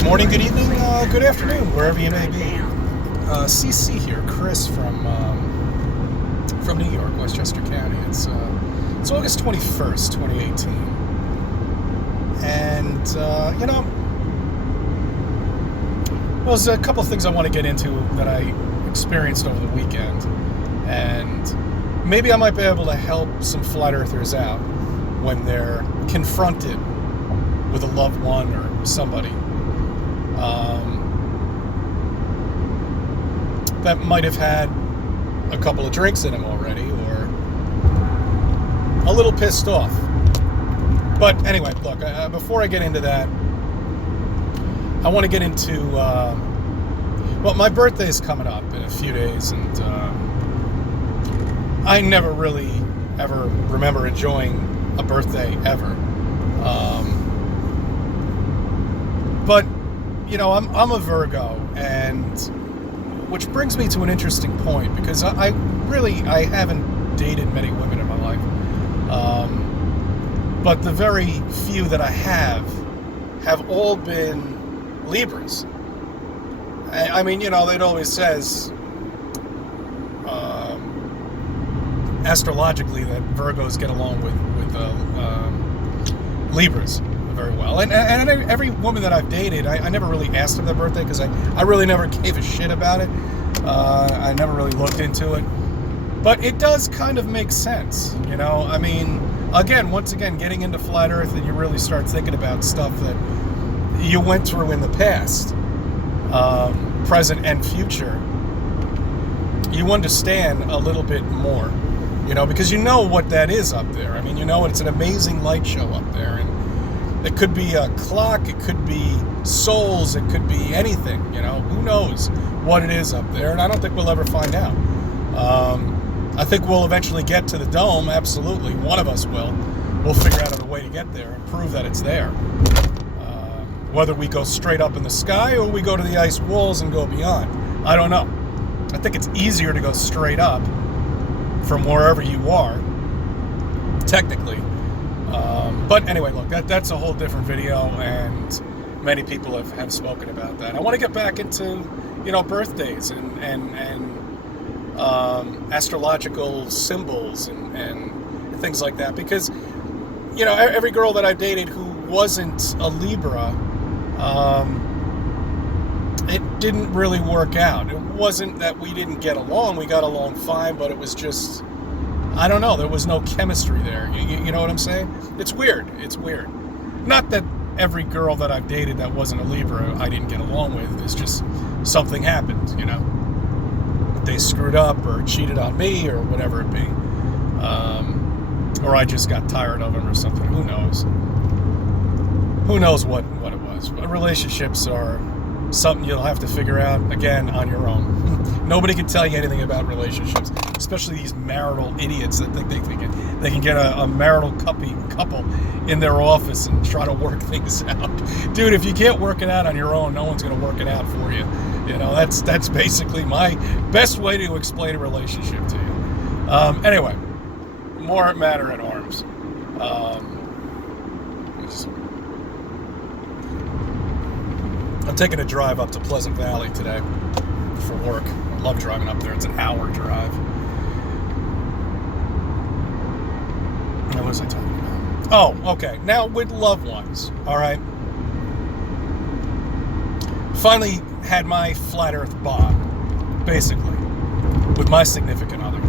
Good morning, good evening, good afternoon, wherever you may be. CC here, Chris from New York, Westchester County. It's August 21st, 2018. And, well, there's a couple of things I want to get into that I experienced over the weekend. And maybe I might be able to help some flat earthers out when they're confronted with a loved one or somebody that might have had a couple of drinks in him already, or a little pissed off. But anyway, look, before I get into that, I want to get into, well, my birthday is coming up in a few days, and I never really ever remember enjoying a birthday ever. But, you know, I'm a Virgo, and which brings me to an interesting point, because I haven't dated many women in my life. But the very few that I have all been Libras. I mean, you know, it always says astrologically that Virgos get along with Libras very well. And every woman that I've dated, I never really asked them their birthday, because I really never gave a shit about it. I never really looked into it. But it does kind of make sense, you know? I mean, once again, getting into flat earth, and you really start thinking about stuff that you went through in the past, present and future, you understand a little bit more, you know, because you know what that is up there. I mean, you know, it's an amazing light show up there, and it could be a clock, it could be souls, it could be anything, you know. Who knows what it is up there, and I don't think we'll ever find out. I think we'll eventually get to the dome, absolutely. One of us will. We'll figure out a way to get there and prove that it's there. Whether we go straight up in the sky or we go to the ice walls and go beyond, I don't know. I think it's easier to go straight up from wherever you are, technically. But anyway, look, that's a whole different video, and many people have spoken about that. I want to get back into, you know, birthdays and astrological symbols and things like that, because, you know, every girl that I dated who wasn't a Libra, it didn't really work out. It wasn't that we didn't get along. We got along fine, but it was just, I don't know, there was no chemistry there. You know what I'm saying? It's weird. It's weird. Not that every girl that I've dated that wasn't a Libra I didn't get along with. It's just something happened, you know. They screwed up or cheated on me or whatever it be. Or I just got tired of them or something. Who knows? Who knows what it was. But relationships are something you'll have to figure out, again, on your own. Nobody can tell you anything about relationships, especially these marital idiots that think they can get a marital couple in their office and try to work things out. Dude, if you can't work it out on your own, no one's going to work it out for you. You know, that's basically my best way to explain a relationship to you. Anyway, more matter at arms. I'm taking a drive up to Pleasant Valley today for work. I love driving up there. It's an hour drive. Now, what was I talking about? Oh, okay. Now, with loved ones, all right? Finally had my flat earth bond, basically, with my significant other.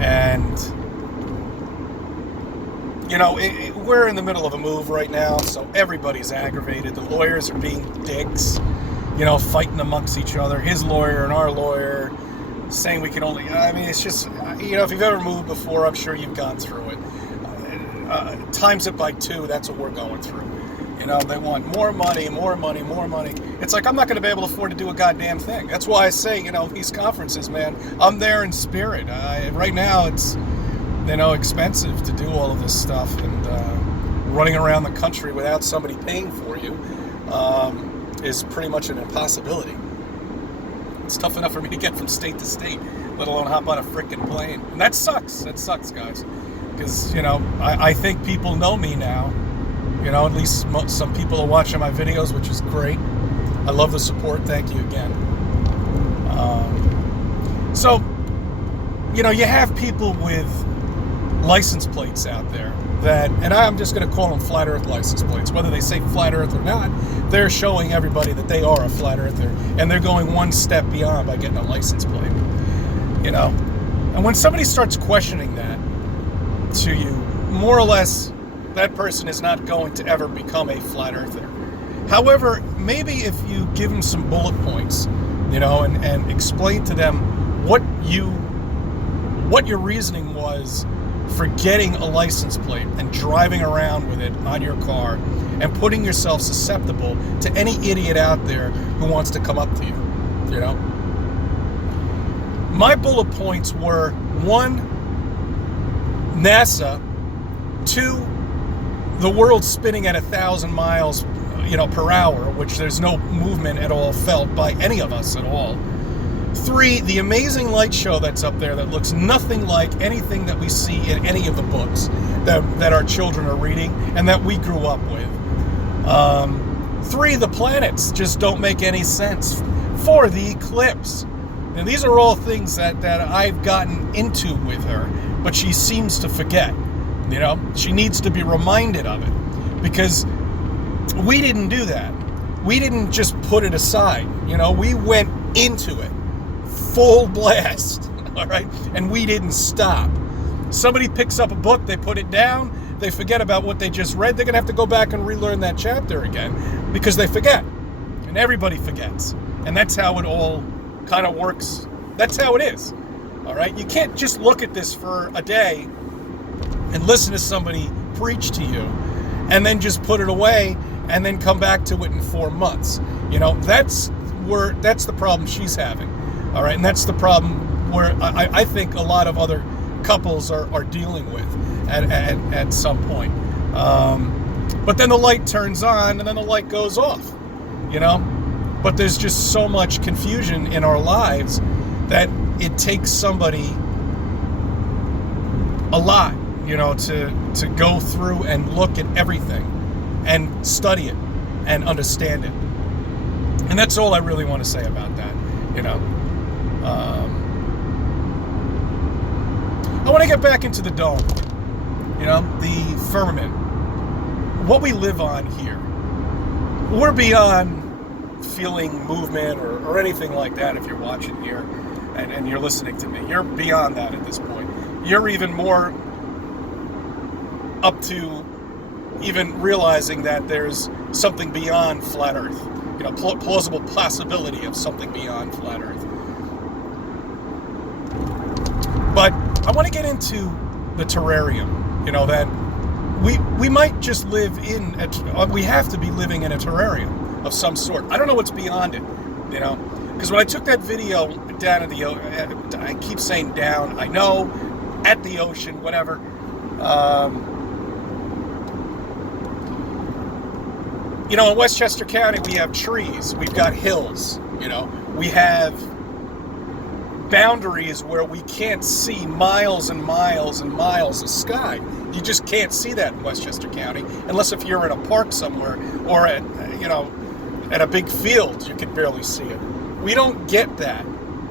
And, you know, we're in the middle of a move right now, so everybody's aggravated. The lawyers are being dicks, you know, fighting amongst each other. His lawyer and our lawyer saying we can only, I mean, it's just, you know, if you've ever moved before, I'm sure you've gone through it. Times it by 2, that's what we're going through. You know, they want more money, more money, more money. It's like, I'm not going to be able to afford to do a goddamn thing. That's why I say, you know, these conferences, man, I'm there in spirit. Right now, it's, you know, expensive to do all of this stuff, and running around the country without somebody paying for you is pretty much an impossibility. It's tough enough for me to get from state to state, let alone hop on a freaking plane. And that sucks. That sucks, guys. Because, you know, I think people know me now. You know, at least some people are watching my videos, which is great. I love the support. Thank you again. So, you know, you have people with license plates out there that, and I'm just going to call them flat earth license plates, whether they say flat earth or not, they're showing everybody that they are a flat earther, and they're going one step beyond by getting a license plate, you know. And when somebody starts questioning that to you, more or less, that person is not going to ever become a flat earther. However, maybe if you give them some bullet points, you know, and explain to them what your reasoning was for getting a license plate and driving around with it on your car and putting yourself susceptible to any idiot out there who wants to come up to you, you know. My bullet points were: 1, NASA; 2, the world spinning at 1,000 miles, you know, per hour, which there's no movement at all felt by any of us at all. 3, the amazing light show that's up there that looks nothing like anything that we see in any of the books that our children are reading and that we grew up with. 3, the planets just don't make any sense. 4, the eclipse. And these are all things that I've gotten into with her, but she seems to forget. You know, she needs to be reminded of it, because we didn't do that. We didn't just put it aside. You know, we went into it full blast, all right? And we didn't stop. Somebody picks up a book, they put it down, they forget about what they just read. They're going to have to go back and relearn that chapter again because they forget. And everybody forgets. And that's how it all kind of works. That's how it is, all right? You can't just look at this for a day and listen to somebody preach to you and then just put it away and then come back to it in 4 months. You know, that's the problem she's having. All right, and that's the problem where I think a lot of other couples are dealing with at some point. But then the light turns on and then the light goes off, you know? But there's just so much confusion in our lives that it takes somebody a lot, you know, to go through and look at everything and study it and understand it. And that's all I really want to say about that, you know. I want to get back into the dome, you know, the firmament, what we live on here. We're beyond feeling movement or anything like that if you're watching here and you're listening to me. You're beyond that at this point. You're even more up to even realizing that there's something beyond flat Earth, you know, plausible possibility of something beyond flat Earth. But I want to get into the terrarium, you know, that we might just live we have to be living in a terrarium of some sort. I don't know what's beyond it, you know, because when I took that video down at the ocean, I keep saying down, I know, at the ocean, whatever, you know, in Westchester County, we have trees, we've got hills, you know, we have boundaries where we can't see miles and miles and miles of sky. You just can't see that in Westchester County, unless if you're in a park somewhere or at, you know, at a big field, you can barely see it. We don't get that,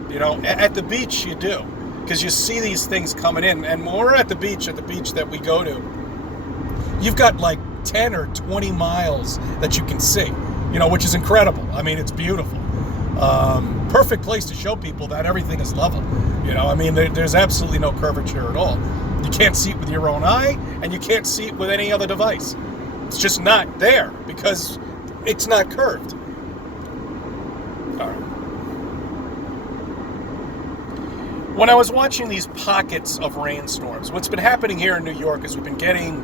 you know. At the beach, you do, because you see these things coming in. And when we're at the beach that we go to, you've got like 10 or 20 miles that you can see, you know, which is incredible. I mean, it's beautiful. Perfect place to show people that everything is level. You know, I mean, there's absolutely no curvature at all. You can't see it with your own eye, and you can't see it with any other device. It's just not there because it's not curved. All right. When I was watching these pockets of rainstorms, what's been happening here in New York is we've been getting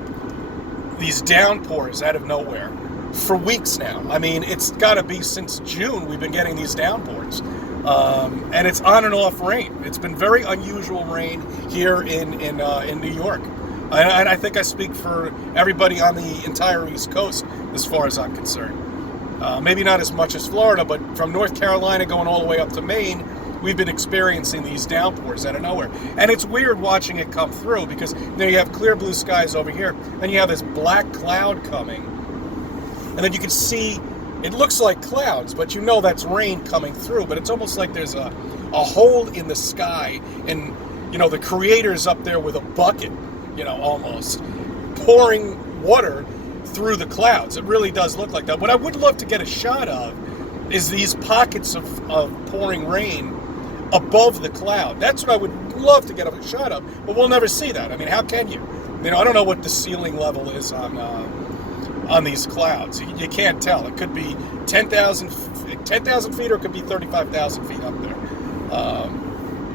these downpours out of nowhere for weeks now. I mean, it's got to be since June we've been getting these downpours. And it's on and off rain. It's been very unusual rain here in New York. And I think I speak for everybody on the entire East Coast as far as I'm concerned. Maybe not as much as Florida, but from North Carolina going all the way up to Maine, we've been experiencing these downpours out of nowhere. And it's weird watching it come through because there you have clear blue skies over here, then you have this black cloud coming, and then you can see it looks like clouds, but you know that's rain coming through. But it's almost like there's a hole in the sky, and the creator's up there with a bucket, almost pouring water through the clouds. It really does look like that. What I would love to get a shot of is these pockets of pouring rain above the cloud. That's what I would love to get a shot of, but we'll never see that. I mean, how can you? I don't know what the ceiling level is on these clouds. You can't tell. It could be 10,000 feet, or it could be 35,000 feet up there.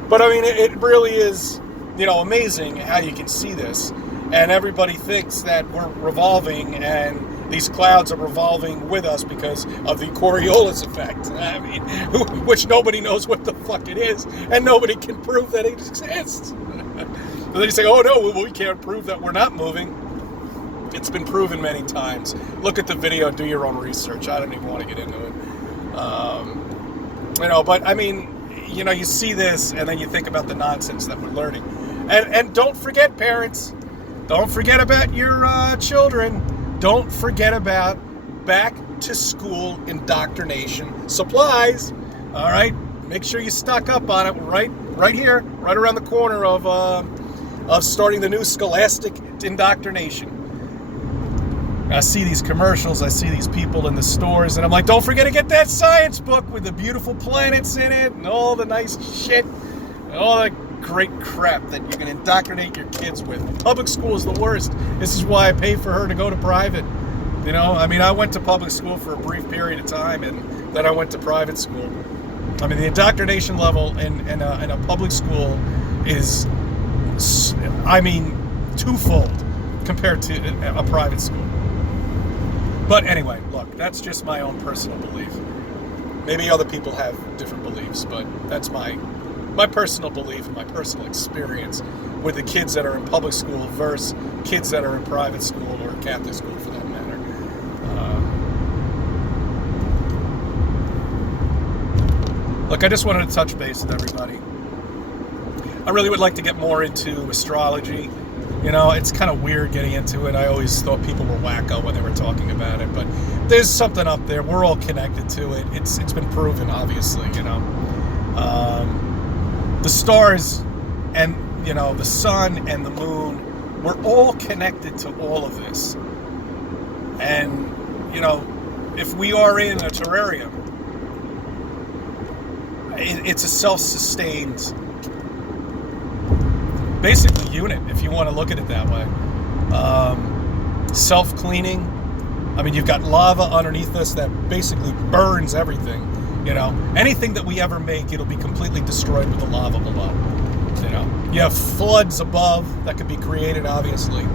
But I mean, it really is, amazing how you can see this. And everybody thinks that we're revolving, and these clouds are revolving with us because of the Coriolis effect. I mean, which nobody knows what the fuck it is, and nobody can prove that it exists. But then you say, oh no, we can't prove that we're not moving. It's been proven many times. Look at the video, do your own research. I don't even want to get into it. But I mean, you see this, and then you think about the nonsense that we're learning. And don't forget, parents, don't forget about your children. Don't forget about back to school indoctrination supplies. All right, make sure you stock up on it right here, right around the corner of starting the new scholastic indoctrination. I see these commercials, I see these people in the stores, and I'm like, don't forget to get that science book with the beautiful planets in it and all the nice shit, and all the great crap that you can indoctrinate your kids with. Public school is the worst. This is why I pay for her to go to private. I mean, I went to public school for a brief period of time, and then I went to private school. I mean, the indoctrination level in a public school is, twofold compared to a private school. But anyway, look, that's just my own personal belief. Maybe other people have different beliefs, but that's my personal belief and my personal experience with the kids that are in public school versus kids that are in private school or Catholic school for that matter. Look, I just wanted to touch base with everybody. I really would like to get more into astrology. It's kind of weird getting into it. I always thought people were wacko when they were talking about it, but there's something up there. We're all connected to it. It's been proven, obviously, the stars and, the sun and the moon, we're all connected to all of this. And, if we are in a terrarium, it's a self-sustained, basically, unit, if you want to look at it that way. Self-cleaning. I mean, you've got lava underneath us that basically burns everything. Anything that we ever make, it'll be completely destroyed with the lava below. You have floods above that could be created, obviously.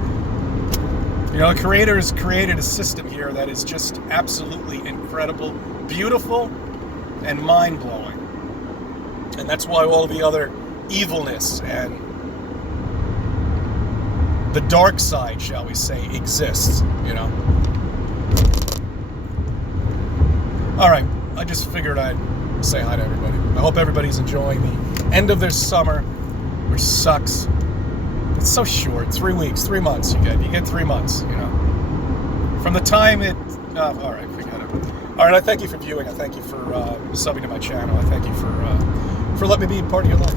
The Creator has created a system here that is just absolutely incredible, beautiful, and mind-blowing. And that's why all the other evilness and the dark side, shall we say, exists, All right, I just figured I'd say hi to everybody. I hope everybody's enjoying the end of their summer, which sucks. It's so short, 3 weeks, 3 months you get 3 months, From the time all right, forget it. All right, I thank you for viewing. I thank you for subbing to my channel. I thank you for letting me be part of your life.